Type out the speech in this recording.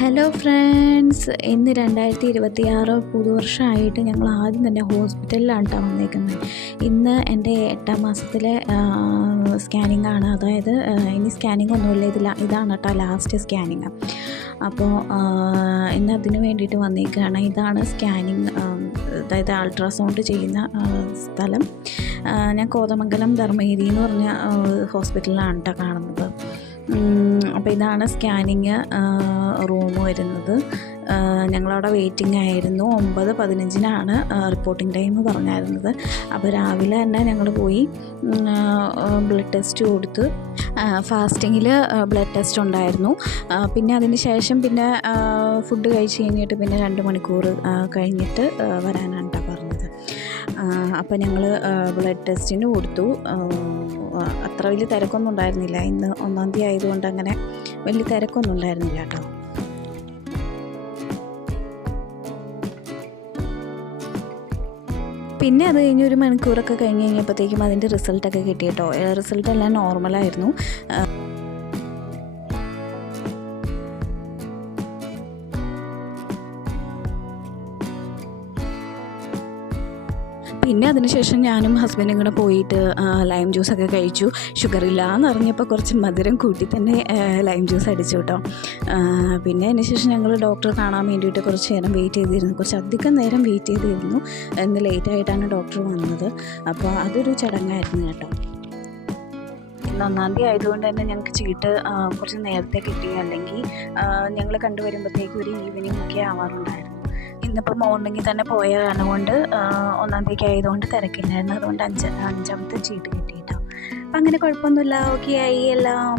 Hello friends, ഇന്ന് 2026 പുതുവർഷമായിട്ട് ഞങ്ങൾ ആദ്യം തന്നെ ഹോസ്പിറ്റലിലാണ് കേട്ടോ വന്നേക്കുന്നത്. ഇന്ന് എൻ്റെ 8ാം മാസത്തിലെ സ്കാനിങ് ആണ്. അതായത് ഇനി സ്കാനിങ് ഒന്നുമില്ല, ഇതാണ് കേട്ടോ ലാസ്റ്റ് സ്കാനിങ്. അപ്പോൾ ഇന്ന് അതിന് വേണ്ടിയിട്ട് വന്നേക്കുകയാണ്. ഇതാണ് സ്കാനിങ്, അതായത് അൾട്രാസൗണ്ട് ചെയ്യുന്ന സ്ഥലം. ഞാൻ കോതമംഗലം ധർമ്മഗിരി എന്ന് പറഞ്ഞ ഹോസ്പിറ്റലിലാണ് കേട്ടോ കാണുന്നത്. അപ്പോൾ ഇതാണ് സ്കാനിങ് റൂം വരുന്നത്. ഞങ്ങളവിടെ വെയിറ്റിംഗ് ആയിരുന്നു. 9:15 റിപ്പോർട്ടിംഗ് ടൈം പറഞ്ഞായിരുന്നത്. അപ്പോൾ രാവിലെ തന്നെ ഞങ്ങൾ പോയി ബ്ലഡ് ടെസ്റ്റ് കൊടുത്ത്. ഫാസ്റ്റിങ്ങിൽ ബ്ലഡ് ടെസ്റ്റ് ഉണ്ടായിരുന്നു. പിന്നെ അതിന് ശേഷം ഫുഡ് കഴിച്ച് കഴിഞ്ഞിട്ട് 2 മണിക്കൂർ കഴിഞ്ഞിട്ട് വരാനാണ് കേട്ടോ പറഞ്ഞത്. അപ്പോൾ ഞങ്ങൾ ബ്ലഡ് ടെസ്റ്റിന് കൊടുത്തു. അത്ര വലിയ തിരക്കൊന്നും ഉണ്ടായിരുന്നില്ല. ഇന്ന് 1-ാം തീയതി ആയതുകൊണ്ട് അങ്ങനെ വലിയ തിരക്കൊന്നും ഉണ്ടായിരുന്നില്ല കേട്ടോ. പിന്നെ അത് കഴിഞ്ഞ് 1 മണിക്കൂറൊക്കെ കഴിഞ്ഞപ്പോഴത്തേക്കും അതിൻ്റെ റിസൾട്ടൊക്കെ കിട്ടി കേട്ടോ. റിസൾട്ടെല്ലാം നോർമലായിരുന്നു. പിന്നെ അതിനുശേഷം ഞാനും ഹസ്ബൻഡും കൂടെ പോയിട്ട് ലൈം ജ്യൂസൊക്കെ കഴിച്ചു. ഷുഗറില്ല എന്നറിഞ്ഞപ്പോൾ കുറച്ച് മധുരം കൂട്ടി തന്നെ ലൈം ജ്യൂസ് അടിച്ചു കേട്ടോ. പിന്നെ അതിനുശേഷം ഞങ്ങൾ ഡോക്ടറെ കാണാൻ വേണ്ടിയിട്ട് കുറച്ച് നേരം വെയിറ്റ് ചെയ്തിരുന്നു. കുറച്ചധികം നേരം വെയിറ്റ് ചെയ്തിരുന്നു. ഇന്ന് ലേറ്റായിട്ടാണ് ഡോക്ടർ വന്നത്. അപ്പോൾ അതൊരു ചടങ്ങായിരുന്നു കേട്ടോ. ഇന്ന് 1-ാം തീയതി ആയതുകൊണ്ട് തന്നെ ഞങ്ങൾക്ക് ചീട്ട് കുറച്ച് നേരത്തെ കിട്ടി. അല്ലെങ്കിൽ ഞങ്ങൾ കണ്ടുവരുമ്പോഴത്തേക്കും ഒരു ഈവനിങ് ഒക്കെ ആവാറുണ്ടായിരുന്നു. ഇന്നിപ്പോൾ മോർണിംഗിൽ തന്നെ പോയ കാരണം കൊണ്ട് 1-ാം തീയതി ആയതുകൊണ്ട് തിരക്കില്ലായിരുന്നു. അതുകൊണ്ട് 5-ാമത്തെ ചീട്ട് കിട്ടി കേട്ടോ. അപ്പം അങ്ങനെ കുഴപ്പമൊന്നുമില്ല, ഓക്കെ ആയി എല്ലാം.